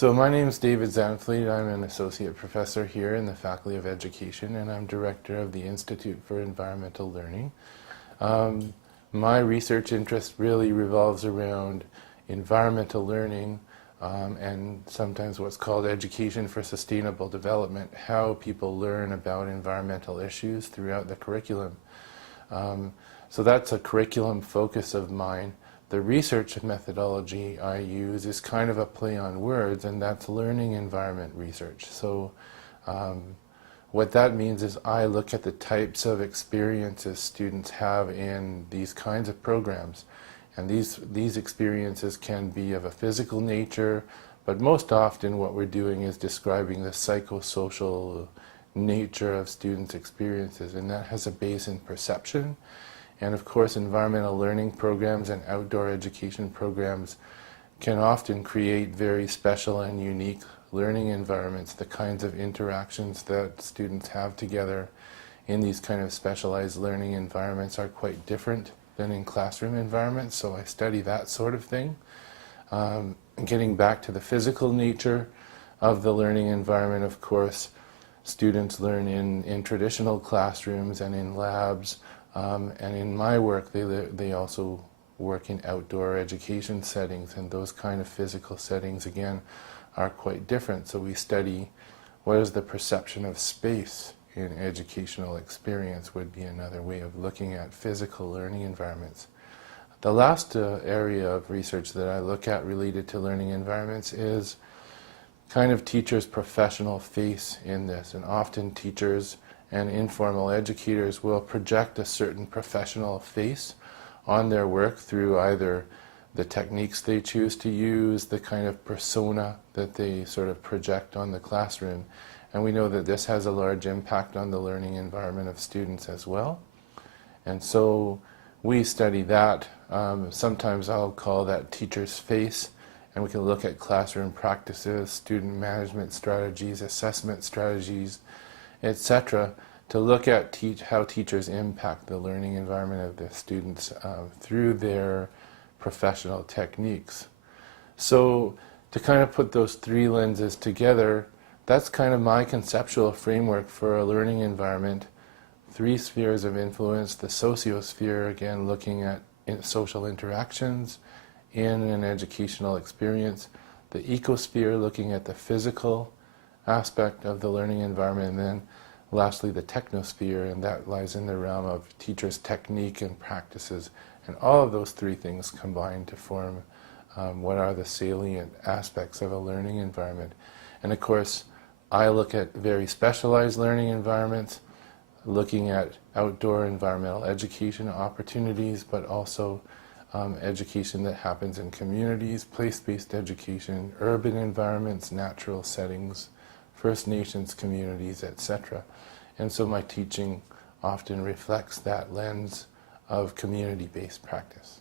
So my name is David Zandvliet. I'm an associate professor here in the Faculty of Education, and I'm director of the Institute for Environmental Learning. My research interest really revolves around environmental learning and sometimes what's called education for sustainable development, how people learn about environmental issues throughout the curriculum. So that's a curriculum focus of mine. The research methodology I use is kind of a play on words, and that's learning environment research. So what that means is I look at the types of experiences students have in these kinds of programs. And these experiences can be of a physical nature, but most often what we're doing is describing the psychosocial nature of students' experiences, and that has a base in perception. And of course, environmental learning programs and outdoor education programs can often create very special and unique learning environments. The kinds of interactions that students have together in these kind of specialized learning environments are quite different than in classroom environments, so I study that sort of thing. Getting back to the physical nature of the learning environment, of course, students learn in traditional classrooms and in labs. And in my work, they also work in outdoor education settings, and those kind of physical settings, again, are quite different. So we study what is the perception of space in educational experience would be another way of looking at physical learning environments. The last area of research that I look at related to learning environments is kind of teachers' professional face in this, and often teachers and informal educators will project a certain professional face on their work through either the techniques they choose to use, the kind of persona that they sort of project on the classroom. And we know that this has a large impact on the learning environment of students as well. And so we study that. Sometimes I'll call that teacher's face, and we can look at classroom practices, student management strategies, assessment strategies, etc., to look at how teachers impact the learning environment of the students through their professional techniques. So to kind of put those three lenses together, that's kind of my conceptual framework for a learning environment. Three spheres of influence: the sociosphere, again looking at social interactions in an educational experience; the ecosphere, looking at the physical aspect of the learning environment; and then lastly the technosphere, and that lies in the realm of teachers' technique and practices. And all of those three things combine to form what are the salient aspects of a learning environment. And of course, I look at very specialized learning environments, looking at outdoor environmental education opportunities, but also education that happens in communities, place-based education, urban environments, natural settings, First Nations communities, etc. And so my teaching often reflects that lens of community-based practice.